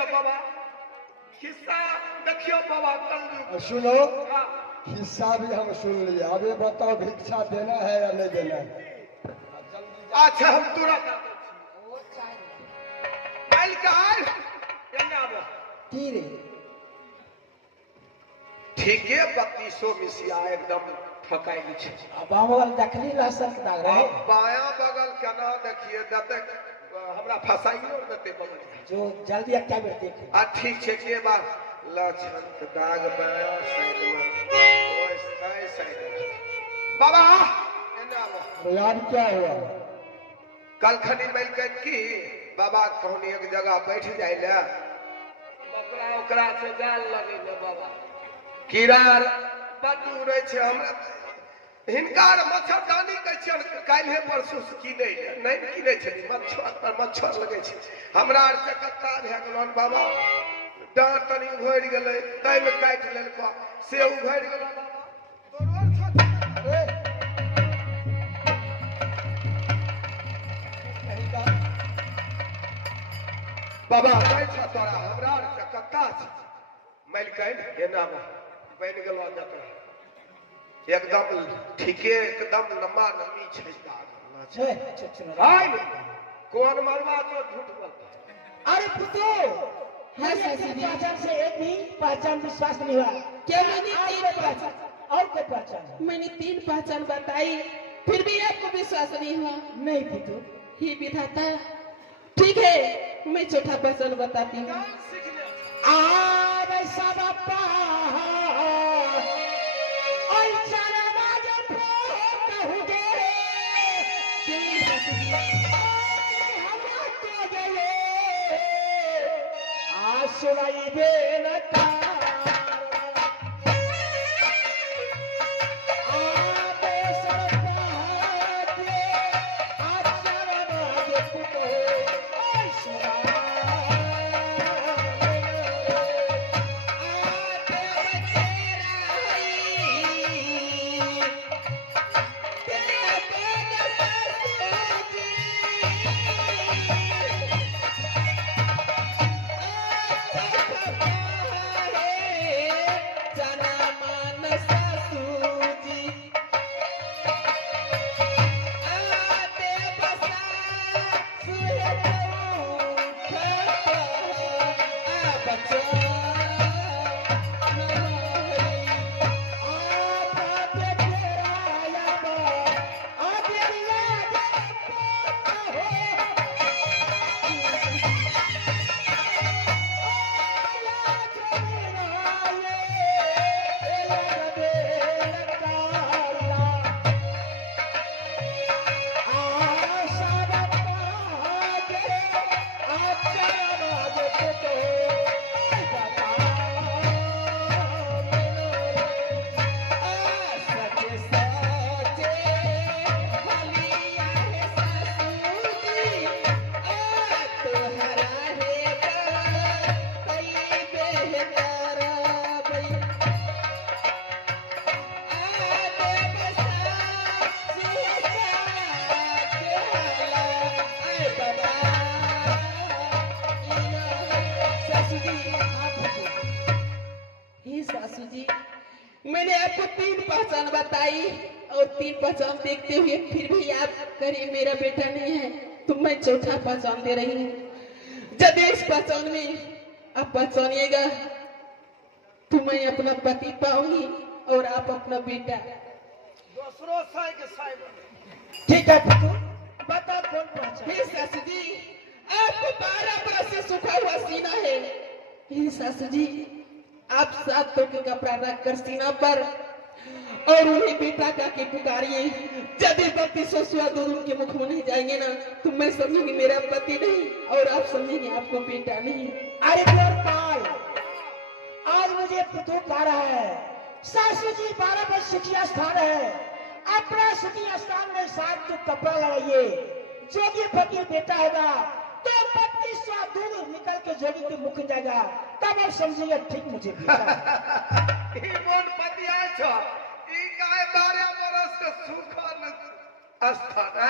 लियो बाबा खिस्सा देखियो बाबा कल सुनो हाँ हिस्सा भी हम सुन लिए। अब ये बताओ भिक्षा देना है या नहीं देना है? अच्छा हम तुरंत आइल काल एने आबो की रे ठीके 3200 मिसिया एकदम ठकाई छै। बाबल देखली लहसुन के दाग रहे अब बाया बगल केना देखिए देते हमरा फसाइयो देते बगल जो जल्दी एक बेर देख आ ठीक छै के बात लक्षण के दाग बाया साइड में ओए साइड बाबा एने आबो यार क्या हुआ? कल खनी मिल के की बाबा कहनी एक जगह बैठ जाए ले बकरा ओकरा से गाल लगे ले बाबा कीड़ा बड्ड उड़े छै हमरा हिनकार मच्छरदानी के छियन काल्हे परसू से कीने नहीं कीने छै मच्छर लगे छै हमरा आर के कत्ता भए गेलन बाबा डांट तनी उघड़ गेलै तै में काट लेलको से उघड़ गेलै बाबा तोरो बाबा जाय छ तोरा हमरा आर के कत्ता छै मलकैन एना बन गेलो जत एकदम ठीके एकदम लम्बा नमी छै हाय कौन मरवा तो झूठ बोलता अरे पुतो हाँ ऐसी ससुरी पहचान से एक भी पहचान विश्वास नहीं हुआ क्या मैंने तीन पहचान और कोई पहचान मैंने 3 पहचान बताई फिर भी आपको विश्वास नहीं हुआ। नहीं पुतो ही विधाता ठीक है मैं चौथा पहचान बताती हूँ। आरे सबपा ओइ चरमा जे कहूगे हमरा तो गए आ सुनाई दे न सासू जी मैंने आपको 3 पहचान बताई और 3 पहचान देखते हुए फिर भी आप करिए मेरा बेटा नहीं है तो मैं चौथा पहचान दे रही हूँ। जब इस पहचान में आप पहचानिएगा तो मैं अपना पति पाऊंगी और आप अपना बेटा। दूसरो साई के साई ठीक है पुतो बता कौन पहचान हे सासू जी आपको 12 बरस से सूखा हुआ सीना है। हे सासू जी आप 7 तो के कपड़ा रख कर सीना पर और उन्हें बेटा का के पुकारिए। यदि 3200 दूर उनके मुख में नहीं जाएंगे ना तो मैं समझूंगी मेरा पति नहीं और आप समझेंगे आपको बेटा नहीं। अरे गोपाल आज मुझे पुतो कह रहा है सासू जी 12 बजे सुखिया स्थान है अपना सुखिया स्थान में 7 तो कपड़ा लगाइए जोगी फकीर बेटा होगा तो 3200 दूर निकल के जोगी के मुख जाएगा तब आप समझिएगा ठीक मुझे बेटा ई मोन पति आए छ ई काय 12 बरस के सूखा न स्थान है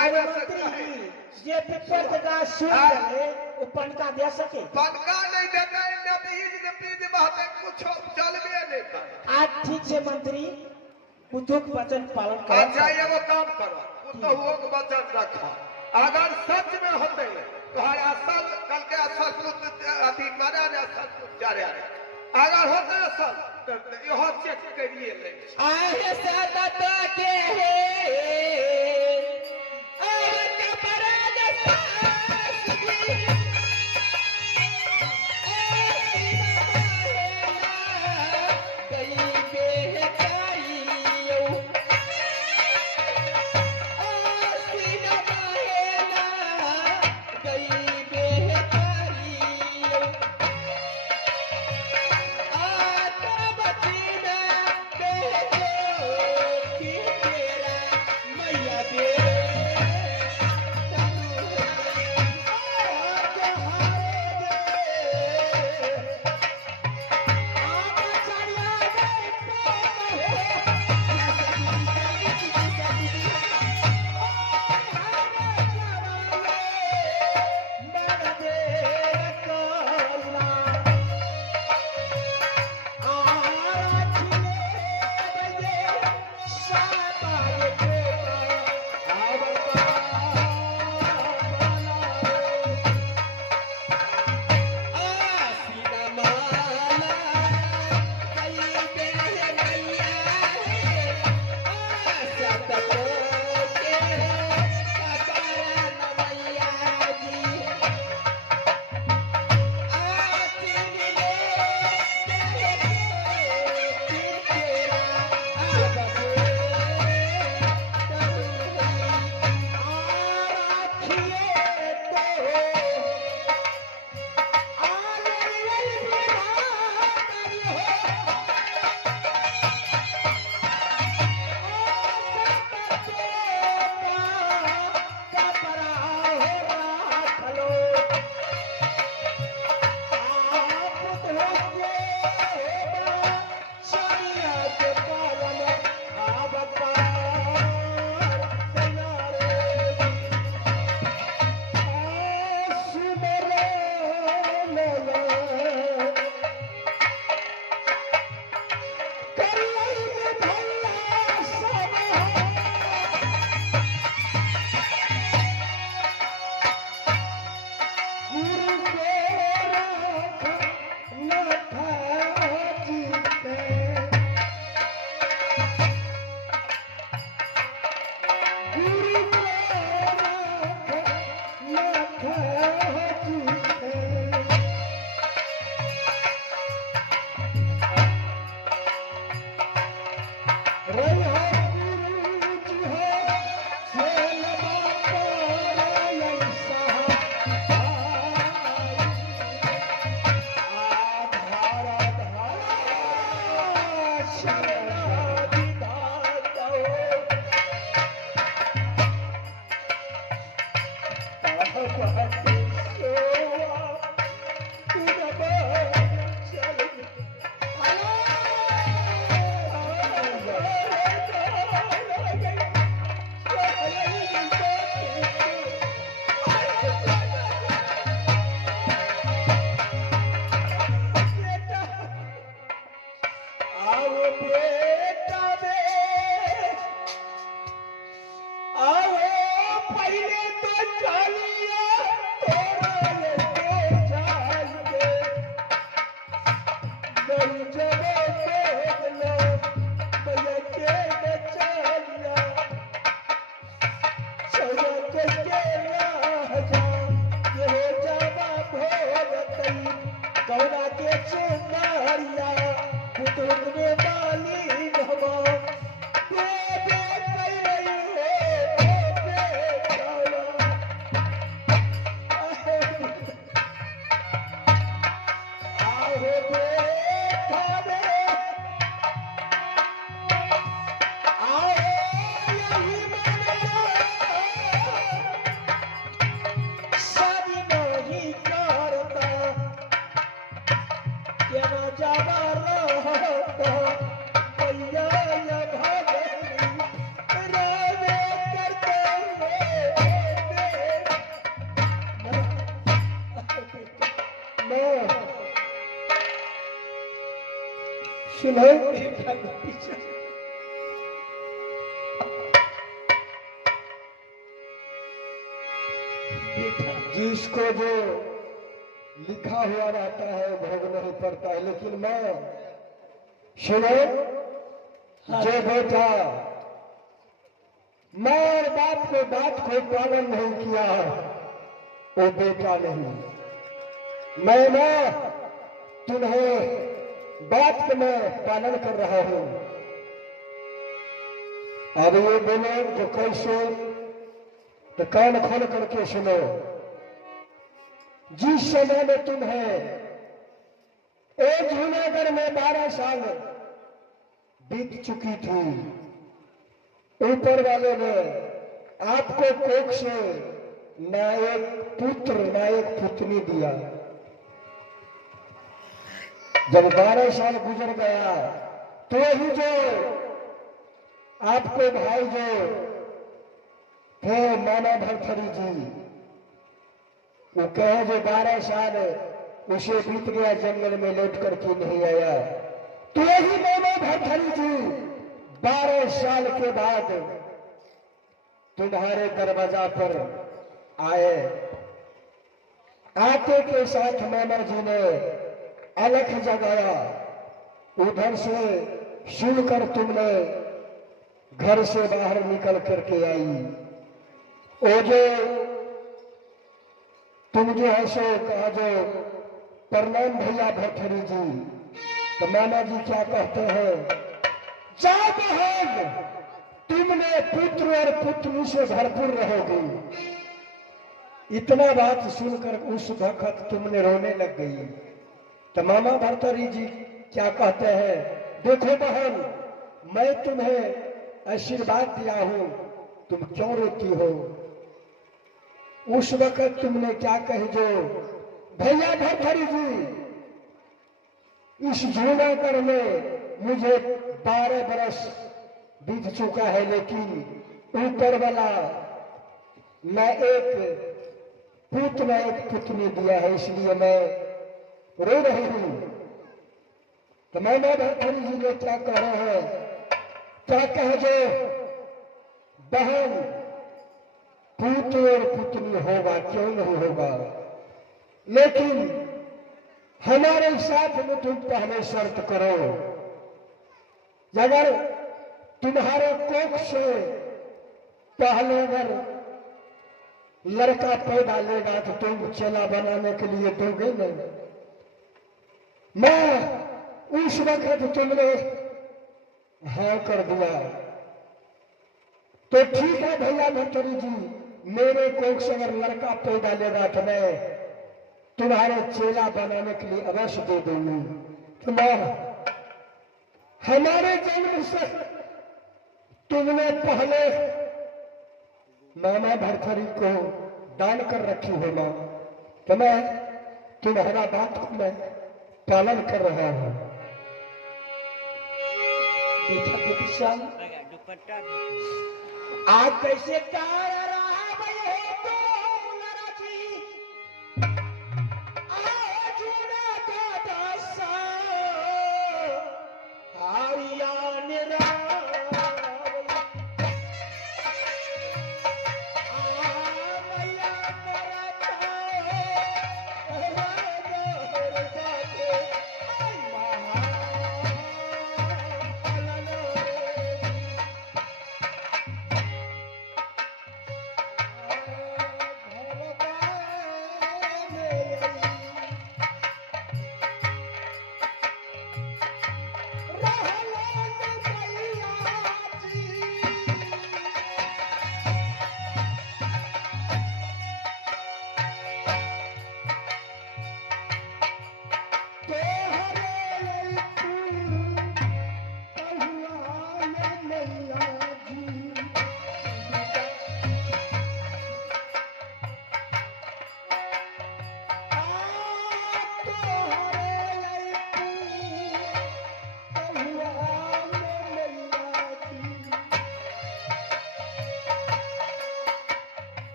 आज आगे मंत्री सकता है जी जे पिपर के गाछ सूख गए वो पनका दे सके पनका नहीं देता है बीज बीज बातें कुछ चल भी नहीं कर आज ठीक से मंत्री पुतुक वचन पालन अच्छा करो एगो काम करो पुतहुओ के वचन रखो अगर सच में होते तुम्हारे असल कल के असल पुत अभी मारा ने असल पुत जा रहे अगर होते असल तो यह चेक करिए ले आए सादा के है अवत पराग सासुजी गई बेहकारियों गई बेहकारियों भैया भगनी रावे कर सुनो, बेटा को पीछे बेटा जिसको जो लिखा हुआ रहता है भोग नहीं पड़ता है, लेकिन मैं सुनो, जो बेटा माँ और बात को पालन नहीं किया वो बेटा नहीं। मैं ना तुम्हें बात को मैं पालन कर रहा हूं। अब ये बोलो जो कैसे, तो कान खोल करके सुनो। जिस समय में तुम्हें एक जूनागढ़ में 12 साल बीत चुकी थी, ऊपर वाले ने आपको कोख से ना एक पुत्र ना एक पुतनी दिया। जब 12 साल गुजर गया तो ही जो आपको भाई जो थे माना भरथरी जी, वो कहे जो 12 साल उसे बीत गया जंगल में लौट करके नहीं आया, तो यही माना भरथरी जी 12 साल के बाद तुम्हारे दरवाजा पर आए। आते के साथ मामा जी ने अलख जगाया। उधर से सुनकर तुमने घर से बाहर निकल करके आई। वो जो तुम जो है सो कहा जो प्रणाम भैया भरथरी जी, तो मामा जी क्या कहते हैं, जाओ बहन, तुमने पुत्र और पुत्री से भरपूर रहोगी। इतना बात सुनकर उस वक्त तुमने रोने लग गई। तो मामा भरथरी जी क्या कहते हैं, देखो बहन, मैं तुम्हें आशीर्वाद दिया हूं, तुम क्यों रोती हो। उस वक्त तुमने क्या कही जो, भैया भरथरी जी, इस जूनागढ़ में मुझे 12 बरस बीत चुका है, लेकिन ऊपर वाला न एक पुत्र न एक पुतनी दिया है, इसलिए मैं रो रही हूं। तो मामा भरथरी जी ने क्या कह रहे हैं, क्या कहे जो बहन पुत्र और पुतनी होगा, क्यों नहीं होगा, लेकिन हमारे साथ में तुम पहले शर्त करो, अगर तुम्हारे कोख से पहले अगर लड़का पैदा लेगा तो तुम चेला बनाने के लिए दोगे नहीं। मैं उस वक्त तुमने हाँ कर दिया, तो ठीक है भैया भरथरी जी, मेरे कोख से अगर लड़का पैदा लेगा तो मैं तुम्हारे चेला बनाने के लिए अवश्य दे दूंगी। तो मैं हमारे जन्म से तुमने पहले मामा भरथरी को दान कर रखी हो मां, तो मैं तुम्हारा बात को मैं पालन कर रहा हूं। बेटा को पीछा आप कैसे कार रहा भाई हो तो नाराजी आज ना दादा सा आया निरा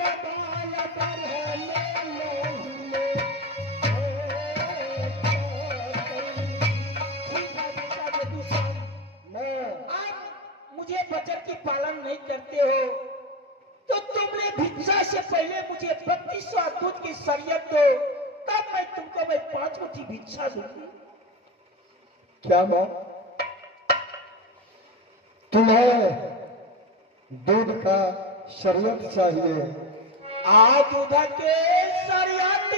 बाल बढ़ने नहीं आप मुझे वचन की पालन नहीं करते हो तो तुमने भिक्षा से पहले मुझे 3200 दूध की शरीयत दो, तब मैं तुमको 5 रोटी भिक्षा दूंगी। क्या बात? तुम्हें दूध का शरीयत चाहिए? आ दूध के शरीयत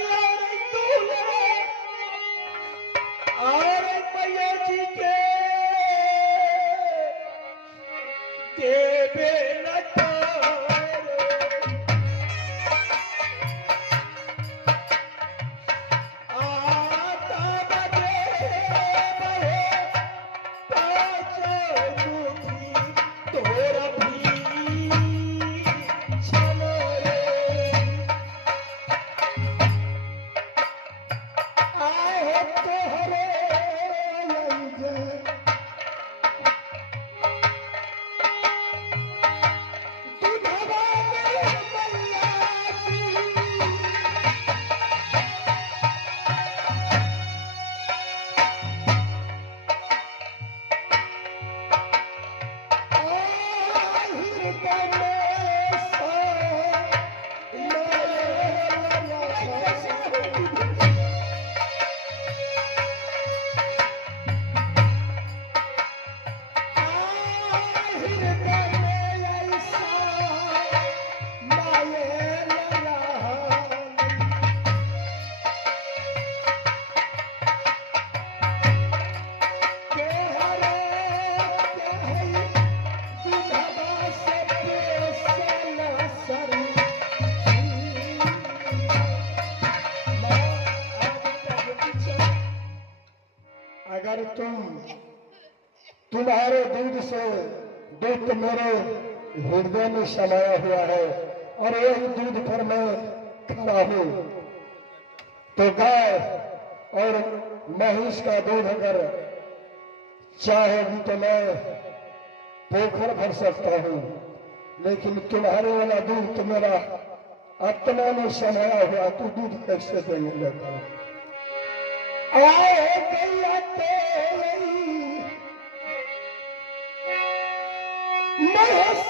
और मैया जी के देवे न तारे। आता बजे बहे पाँचों मुट्ठी तोरा भी छनो रे। आए तोहरे लंगे दूधवा में मैया जी। आहिर गणेश अगर तुम्हारे दूध से दूध मेरे हृदय में समाया हुआ है और यही दूध पर मैं खड़ा हूं, तो गाय और महिष का दूध अगर चाहेगी तो मैं पोखर भर सकता हूं, लेकिन तुम्हारे वाला दूध तो मेरा आत्मा में समाया हुआ, तू दूध कैसे देने लगा? आए गैया तेरी महस